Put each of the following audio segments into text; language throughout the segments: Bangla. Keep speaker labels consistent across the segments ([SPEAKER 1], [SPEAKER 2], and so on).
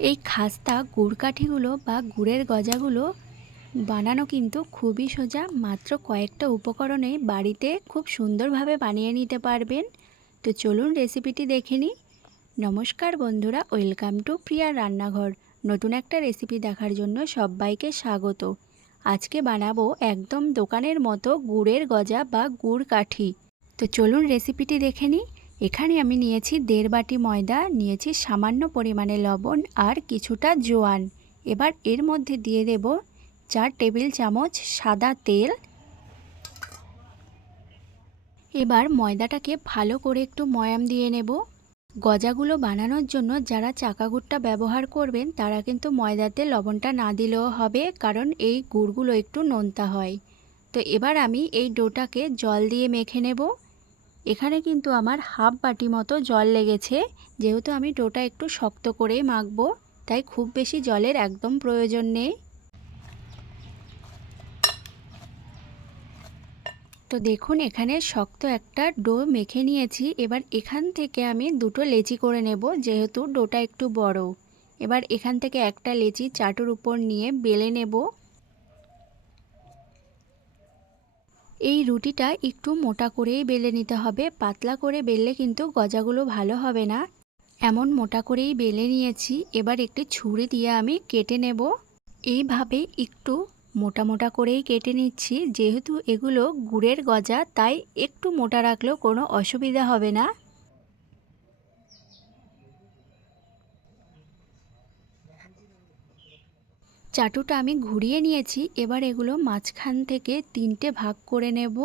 [SPEAKER 1] এই খাস্তা, গুড়কাঠিগুলো বা গুড়ের গজাগুলো বানানো কিন্তু খুবই সোজা। মাত্র কয়েকটা উপকরণে বাড়িতে খুব সুন্দরভাবে বানিয়ে নিতে পারবেন। তো চলুন রেসিপিটি দেখে নিই। নমস্কার বন্ধুরা, ওয়েলকাম টু প্রিয়া রান্নাঘর। নতুন একটা রেসিপি দেখার জন্য সবাইকে স্বাগত। আজকে বানাবো একদম দোকানের মতো গুড়ের গজা বা গুড় কাঠি তো চলুন রেসিপিটি দেখে নিই। এখানে আমি নিয়েছি দেড় বাটি ময়দা, নিয়েছি সামান্য পরিমাণে লবণ আর কিছুটা জোয়ান। এবার এর মধ্যে দিয়ে দেব চার টেবিল চামচ সাদা তেল। এবার ময়দাটাকে ভালো করে একটু ময়াম দিয়ে নেব। গজাগুলো বানানোর জন্য যারা চাকা গুড়টা ব্যবহার করবেন, তারা কিন্তু ময়দাতে লবণটা না দিলেও হবে, কারণ এই গুড়গুলো একটু নোনতা হয়। তো এবার আমি এই ডোটাকে জল দিয়ে মেখে নেব। এখানে কিন্তু আমার হাফ বাটি মতো জল লেগেছে। যেহেতু আমি ডোটা একটু শক্ত করেই মাখবো, তাই খুব বেশি জলের একদম প্রয়োজন নেই। তো দেখুন, এখানে শক্ত একটা ডো মেখে নিয়েছি। এবার এখান থেকে আমি দুটো লেচি করে নেব, যেহেতু ডোটা একটু বড়। এবার এখান থেকে একটা লেচি চাটুর উপর নিয়ে বেলে নেব। এই রুটিটা একটু মোটা করেই বেলে নিতে হবে, পাতলা করে বেললে কিন্তু গজাগুলো ভালো হবে না। এমন মোটা করেই বেলে নিয়েছি, এবার একটি ছুরি দিয়ে আমি কেটে নেব। এইভাবে একটু মোটা মোটা করেই কেটে নিচ্ছি, যেহেতু এগুলো গুড়ের গজা, তাই একটু মোটা রাখলেও কোনো অসুবিধা হবে না। চাটুটা আমি ঘুরিয়ে নিয়েছি, এবার এগুলো মাঝখান থেকে তিনটে ভাগ করে নেব।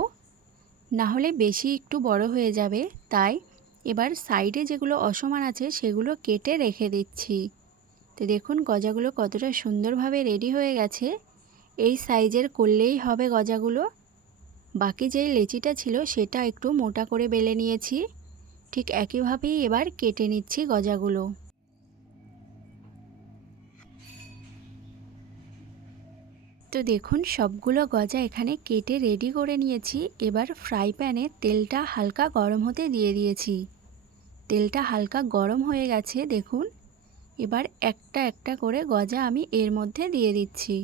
[SPEAKER 1] না হলে বেশি একটু বড় হয়ে যাবে, তাই এবার সাইডে যেগুলো অসমান আছে সেগুলো কেটে রেখে দিচ্ছি। তো দেখুন গজাগুলো কতটা সুন্দরভাবে রেডি হয়ে গেছে। এই সাইজের করলেই হবে গজাগুলো। বাকি যেই লেচিটা ছিল সেটা একটু মোটা করে বেলে নিয়েছি। ঠিক একইভাবেই এবার কেটে নিচ্ছি গজাগুলো। তো দেখুন, সবগুলো গজা এখানে কেটে রেডি করে নিয়েছি। এবার ফ্রাই প্যানে তেলটা হালকা গরম হতে দিয়ে দিয়েছি। তেলটা হালকা গরম হয়ে গেছে, দেখুন। এবার একটা একটা করে গজা আমি এর মধ্যে দিয়ে দিচ্ছি।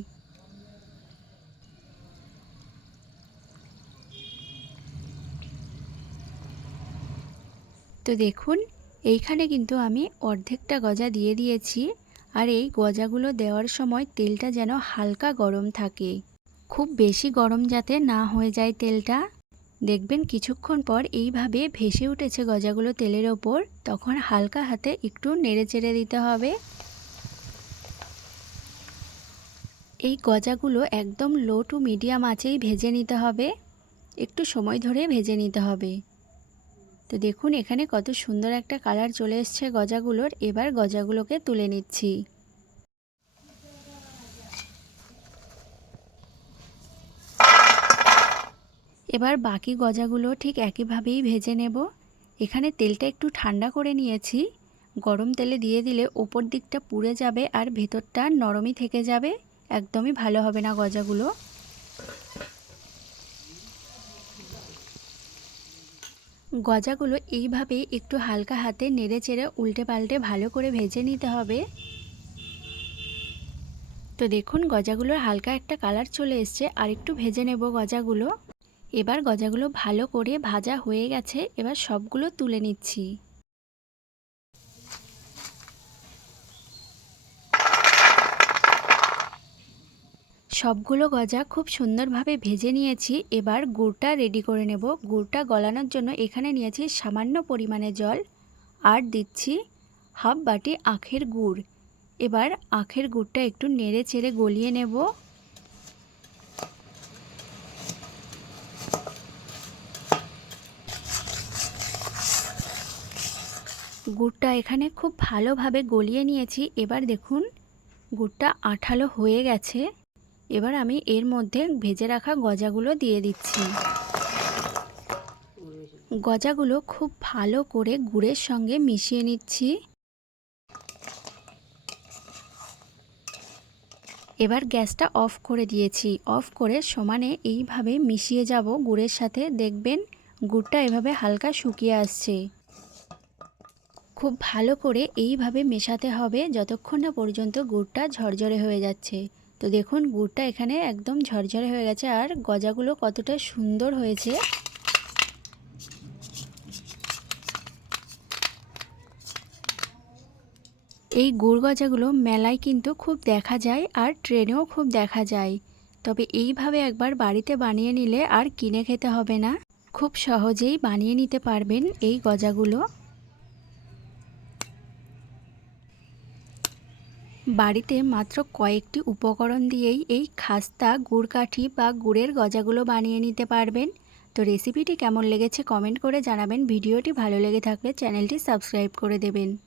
[SPEAKER 1] তো দেখুন, এইখানে কিন্তু আমি অর্ধেকটা গজা দিয়ে দিয়েছি। আর এই গজাগুলো দেওয়ার সময় তেলটা যেন হালকা গরম থাকে। খুব বেশি গরম যাতে না হয়ে যায় তেলটা। দেখবেন কিছুক্ষণ পর এইভাবে ভেসে উঠেছে গজাগুলো তেলের ওপর, তখন হালকা হাতে একটু নেড়ে চেড়ে দিতে হবে। এই গজাগুলো একদম লো টু মিডিয়াম আঁচেই ভেজে নিতে হবে। একটু সময় ধরে ভেজে নিতে হবে। তো দেখুন, এখানে কত সুন্দর একটা কালার চলে এসছে গজাগুলোর। এবার গজাগুলোকে তুলে নিচ্ছি। এবার বাকি গজাগুলো ঠিক একইভাবেই ভেজে নেব। এখানে তেলটা একটু ঠান্ডা করে নিয়েছি। গরম তেলে দিয়ে দিলে ওপর দিকটা পুড়ে যাবে আর ভেতরটা নরমই থেকে যাবে। একদমই ভালো হবে না গজাগুলো। গজাগুলো এইভাবেই একটু হালকা হাতে নেড়ে চেড়ে উল্টে পাল্টে ভালো করে ভেজে নিতে হবে। তো দেখুন, গজাগুলোর হালকা একটা কালার চলে এসছে, আর একটু ভেজে নেব গজাগুলো। এবার গজাগুলো ভালো করে ভাজা হয়ে গেছে, এবার সবগুলো তুলে নিচ্ছি। সবগুলো গজা খুব সুন্দরভাবে ভেজে নিয়েছি। এবার গুড়টা রেডি করে নেব। গুড়টা গলানোর জন্য এখানে নিয়েছি সামান্য পরিমাণে জল আর দিচ্ছি হাফ বাটি আখের গুড়। এবার আখের গুড়টা একটু নেড়ে চেড়ে গলিয়ে নেব। গুড়টা এখানে খুব ভালোভাবে গলিয়ে নিয়েছি। এবার দেখুন, গুড়টা আঠালো হয়ে গেছে। এবার আমি এর মধ্যে ভেজে রাখা গজাগুলো দিয়ে দিচ্ছি। গজাগুলো খুব ভালো করে গুড়ের সঙ্গে মিশিয়ে নিচ্ছি। এবার গ্যাসটা অফ করে দিয়েছি। অফ করে সমানে এইভাবে মিশিয়ে যাব গুড়ের সাথে। দেখবেন গুড়টা এভাবে হালকা শুকিয়ে আসছে। খুব ভালো করে এইভাবে মেশাতে হবে, যতক্ষণ না পর্যন্ত গুড়টা ঝরঝরে হয়ে যাচ্ছে। তো দেখুন, গুড়টা এখানে একদম ঝরঝরে হয়ে গেছে আর গজাগুলো কতটা সুন্দর হয়েছে। এই গুড় গজাগুলো মেলায় কিন্তু খুব দেখা যায় আর ট্রেনেও খুব দেখা যায়। তবে এইভাবে একবার বাড়িতে বানিয়ে নিলে আর কিনে খেতে হবে না। খুব সহজেই বানিয়ে নিতে পারবেন এই গজাগুলো। বাড়িতে মাত্র কয়েকটি উপকরণ দিয়েই এই খাস্তা, গুড়কাঠি বা গুড়ের গজাগুলো বানিয়ে নিতে পারবেন। তো রেসিপিটি কেমন লেগেছে কমেন্ট করে জানাবেন। ভিডিওটি ভালো লেগে থাকলে চ্যানেলটি সাবস্ক্রাইব করে দেবেন।